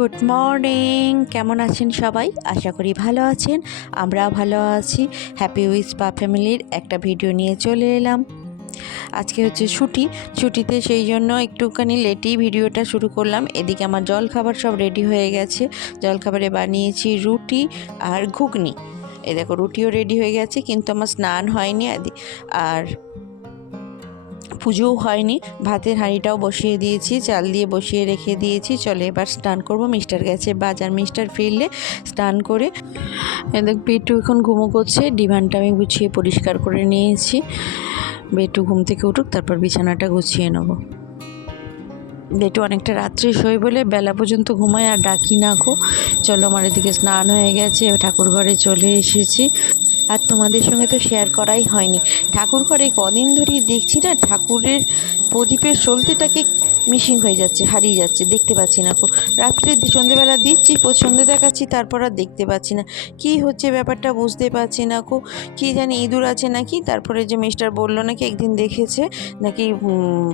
Good morning. কেমন আছেন সবাই? আশা করি ভালো আছেন। আমরা ভালো আছি। হ্যাপি উইথ পা ফ্যামিলির একটা ভিডিও নিয়ে চলে এলাম। আজকে হচ্ছে ছুটি। ছুটিতে সেই জন্য একটুখানি লেটেই ভিডিওটা শুরু করলাম। এদিকে আমার জল খাবার সব রেডি হয়ে গেছে। জল খাবারে বানিয়েছি রুটি আর ঘুগনি। এ দেখো, রুটিও রেডি হয়ে গেছে, কিন্তু আমার স্নান হয়নি আদি আর পুজোও হয়নি। ভাতের হাঁড়িটাও বসিয়ে দিয়েছি, চাল দিয়ে বসিয়ে রেখে দিয়েছি। চলে এবার স্নান করব মিস্টার গেছে বাজার। মিস্টার ফিরলে স্নান করে দেখ, বেটু এখন ঘুমো করছে। ডিভানটা আমি গুছিয়ে পরিষ্কার করে নিয়েছি। বেটু ঘুম থেকে উঠুক, তারপর বিছানাটা গুছিয়ে নেব। বেটু অনেকটা রাত্রে শোয় বলে বেলা পর্যন্ত ঘুমায় আর ডাকি না গো। চলো আমার এদিকে স্নান হয়ে গেছে ঠাকুর ঘরে চলে এসেছি। আর তোমাদের সঙ্গে তো শেয়ার করাই হয়নি। ঠাকুর ঘরে কদিন ধরেই দেখছি না, ঠাকুরের প্রদীপের সলতেটাকে মিসিং হয়ে যাচ্ছে, হারিয়ে যাচ্ছে, দেখতে পাচ্ছি না রাত্রে সন্ধেবেলা দিচ্ছি প- সন্ধে দেখাচ্ছি, তারপর আর দেখতে পাচ্ছি না। কি হচ্ছে ব্যাপারটা বুঝতে পারছি না কো কি জানি ইঁদুর আছে নাকি? তারপরে যে মিস্টার বলল নাকি, একদিন দেখেছে নাকি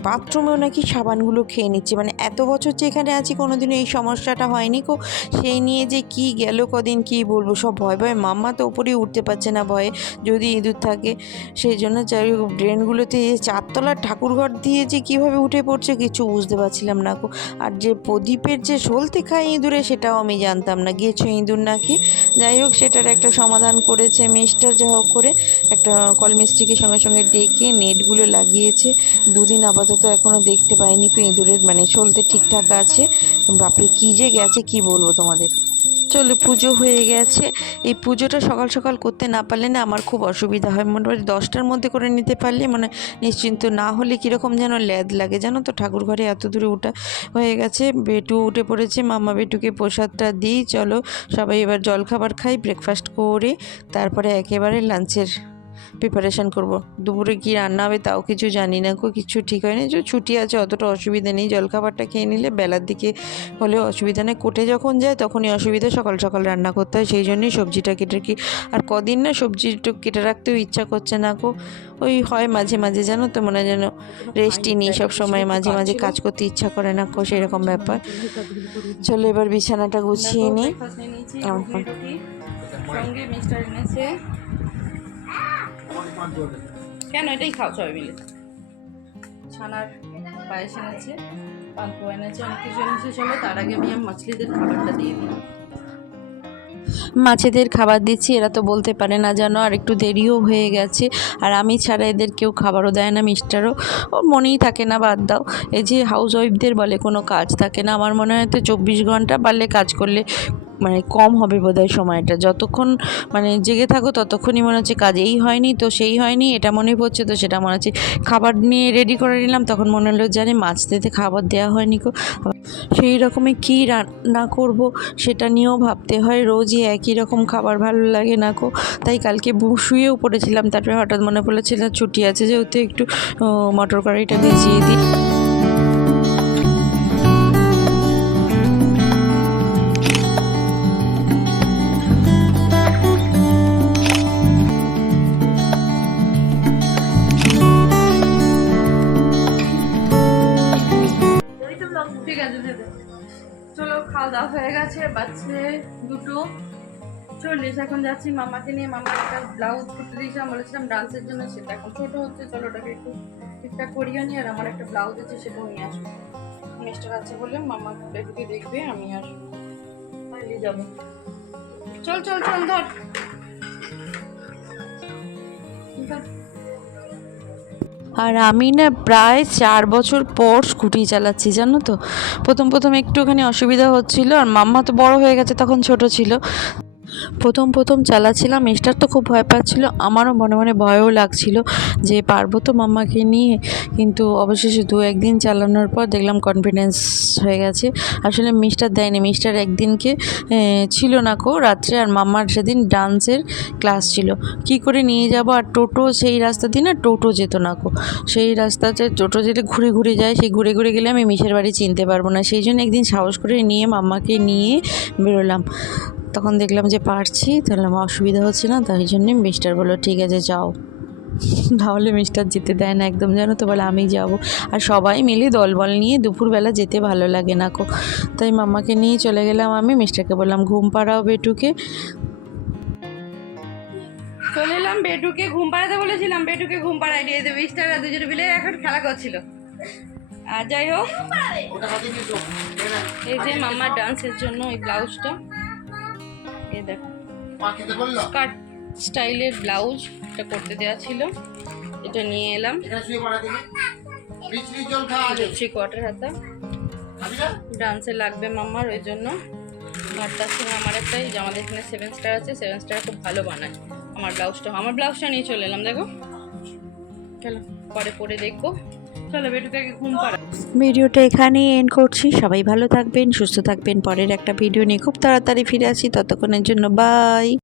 বাথরুমেও নাকি সাবানগুলো খেয়ে নিচ্ছে। মানে এত বছর যে এখানে আছি, কোনোদিনও এই সমস্যাটা হয়নি কো। সেই নিয়ে যে কি গেল, কদিন কি বলব? সব ভয় ভয় মাম্মা তো উপরেই উঠতে পারছে না ভয়ে, যদি ইঁদুর থাকে। সেই জন্য যাই হোক ড্রেনগুলোতে চারতলার ঠাকুরঘর দিয়ে যে কীভাবে উঠে পড়ছে, কিছু বুঝতে পারছিলাম না আর যে প্রদীপের যে সলতে খায় ইঁদুরে, সেটাও আমি জানতাম না। গিয়েছো ইঁদুর নাকি যাই হোক, সেটার একটা সমাধান করেছে মিস্টার যা হোক করে। একটা কলমিস্ত্রিকে সঙ্গে সঙ্গে ডেকে নেটগুলো লাগিয়েছে। দুদিন আপাতত এখনও দেখতে পাইনি কো ইঁদুরের। মানে সলতে ঠিকঠাক আছে। বাপরে, কী যে গেছে, কি বলব তোমাদের? চলো পুজো হয়ে গেছে। এই পুজোটা সকাল সকাল করতে না পারলে না আমার খুব অসুবিধা হয়। মোটামুটি দশটার মধ্যে করে নিতে পারলে মানে নিশ্চিন্ত না হলে কীরকম যেন ল্যাদ লাগে। জানো তো ঠাকুর ঘরে এত দূরে উঠা হয়ে গেছে। বেটু উঠে পড়েছে। মামা বেটুকে প্রসাদটা দিই। চলো সবাই এবার জলখাবার খাই ব্রেকফাস্ট করে, তারপরে একেবারে লাঞ্চের প্রিপারেশান করব। দুপুরে কী রান্না হবে তাও কিছু জানি না কো কিছু ঠিক হয়নি। যে ছুটি আছে, অতটা অসুবিধা নেই। জলখাবারটা খেয়ে নিলে বেলার দিকে হলেও অসুবিধা নেই। কোটে যখন যায়, তখনই অসুবিধা। সকাল সকাল রান্না করতে হয়, সেই জন্যই সবজিটা কেটে কি আর কদিন না সবজিটা কেটে রাখতেও ইচ্ছা করছে না কো ওই হয় মাঝে মাঝে, জানো তো, মনে যেন রেস্টই নিই সব সময়। মাঝে মাঝে কাজ করতে ইচ্ছা করে না কো সেরকম ব্যাপার। চলো এবার বিছানাটা গুছিয়ে নিই। সঙ্গে মিস্টার এনেছে। কেন এটাই খাও সবাই মিলে? ছানার পায়েস এনেছে, পান্তুয়া এনেছে, অনেক কিছু এনেছে। চলো, তার আগে আমি মাছলিদের খাবারটা দিয়ে দিই। মাছেদের খাবার দিচ্ছি, এরা তো বলতে পারে না জানো আর একটু দেরিও হয়ে গেছে। আর আমি ছাড়া এদের কেউ খাবারও দেয় না, মিস্টারও। ও মনেই থাকে না, বাদ দাও। এই যে হাউস ওয়াইফদের বলে, কোনো কাজ থাকে না। আমার মনে হয় তো চব্বিশ ঘণ্টা পারলে কাজ করলে মানে কম হবে বোধহয় সময়টা। যতক্ষণ মানে জেগে থাকো, ততক্ষণই মনে হচ্ছে কাজ এই হয়নি, তো সেই হয়নি, এটা মনে পড়ছে, তো সেটা মনে হচ্ছে। খাবার নিয়ে রেডি করে নিলাম, তখন মনে হলো জানি মাছ দিতে খাবার দেওয়া হয়নি কো সেই রকমই কী রান্না করব সেটা নিয়েও ভাবতে হয়, রোজই একই রকম খাবার ভালো লাগে না কো তাই কালকে শুয়েও পড়েছিলাম, তারপরে হঠাৎ মনে পড়েছিল ছুটি আছে, যেহেতু একটু মটর কড়াইটা ভিজিয়ে দিই। দাওয়া হয়ে গেছে বাচ্চে দুটো। চল্লিশ, এখন যাচ্ছি মামাকে নিয়ে। মামা একটা ব্লাউজ করতে দিয়েছিলাম বলেছিলাম ডান্সের জন্য, সেটা এখন ছোটো হচ্ছে, চলো ওটাকে একটু ঠিকঠাক করিয়ে নিই আর আমার একটা ব্লাউজ আছে, সেটাও নিয়ে আসব মিস্টার আছে বলে মামা বেটুকে দেখবে, আমি আসব তাহলে যাব। চল চল চল ধর। আর আমি না প্রায় চার বছর পর স্কুটি চালাচ্ছি, জানো তো? প্রথম প্রথম একটুখানি অসুবিধা হচ্ছিল, আর মাম্মা তো বড় হয়ে গেছে, তখন ছোট ছিল। প্রথম প্রথম চালাচ্ছিলাম। মিস্টার তো খুব ভয় পাচ্ছিল। আমারও মনে মনে ভয়ও লাগছিল যে পারব তো মাম্মাকে নিয়ে। কিন্তু অবশেষে দু একদিন চালানোর পর দেখলাম কনফিডেন্স হয়ে গেছে। আসলে মিস্টার দেয়নি। মিস্টার একদিনকে ছিল না কো রাত্রে আর মাম্মার সেদিন ডান্সের ক্লাস ছিল। কি করে নিয়ে যাব? আর টোটো সেই রাস্তা দিয়ে না টোটো যেত না কো। সেই রাস্তাতে টোটো যেতে ঘুরে ঘুরে যায়। সেই ঘুরে ঘুরে গেলে আমি মিশের বাড়ি চিনতে পারব না। সেই জন্য একদিন সাহস করে নিয়ে মাম্মাকে নিয়ে বেরোলাম। তখন দেখলাম যে পারছি, তাহলে আমার অসুবিধা হচ্ছে না, তাই জন্যে মিস্টার বলল, ঠিক আছে, যাও। তাহলে মিস্টার যেতে দেয় না একদম, জানো তো, বলে, আমি যাব। আর সবাই মিলে দলবল নিয়ে দুপুরবেলা যেতে ভালো লাগে না কো। তাই মাম্মাকে নিয়ে চলে গেলাম আমি মিস্টারকে বললাম, ঘুম পাড়াও বেটুকে। চলে এলাম বেটুকে ঘুম পাড়াতে বলেছিলাম, বেটুকে ঘুম পাড়াই দিয়ে দেবে মিস্টাররা দুজনে মিলে এখন খেলা করছিল। আর যাই হোক, এই যে মাম্মার ডান্সের জন্য এই ব্লাউজটা এই দেখো। স্কার্ট স্টাইলের ব্লাউজ এটা করতে দেওয়া ছিল। এটা নিয়ে এলাম। থ্রি কোয়ার্টার হাতা। ডান্সে লাগবে মাম্মার ওই জন্য। আর তার সঙ্গে আমার একটা যে আমাদের এখানে সেভেন স্টার আছে সেভেন স্টার খুব ভালো বানায়। আমার ব্লাউজটা আমার ব্লাউজটা নিয়ে চলে এলাম দেখো। চলো পরে পরে দেখব। ভিডিওটা এখানেই এন্ড করছি। সবাই ভালো থাকবেন, সুস্থ থাকবেন। পরের একটা ভিডিও নিয়ে খুব তাড়াতাড়ি ফিরে আসি। ততক্ষণের জন্য বাই